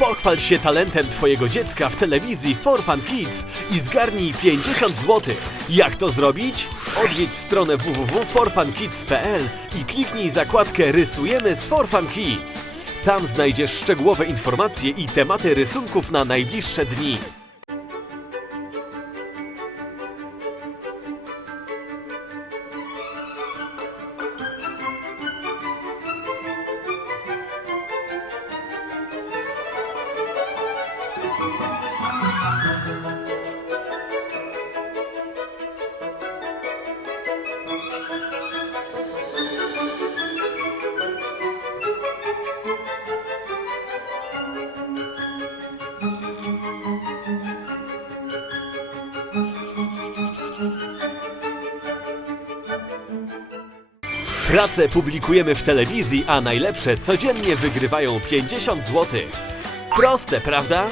Pochwal się talentem Twojego dziecka w telewizji For Fun Kids i zgarnij 50 zł. Jak to zrobić? Odwiedź stronę www.forfunkids.pl i kliknij zakładkę Rysujemy z For Fun Kids. Tam znajdziesz szczegółowe informacje i tematy rysunków na najbliższe dni. Pracę publikujemy w telewizji, a najlepsze codziennie wygrywają 50 zł. Proste, prawda?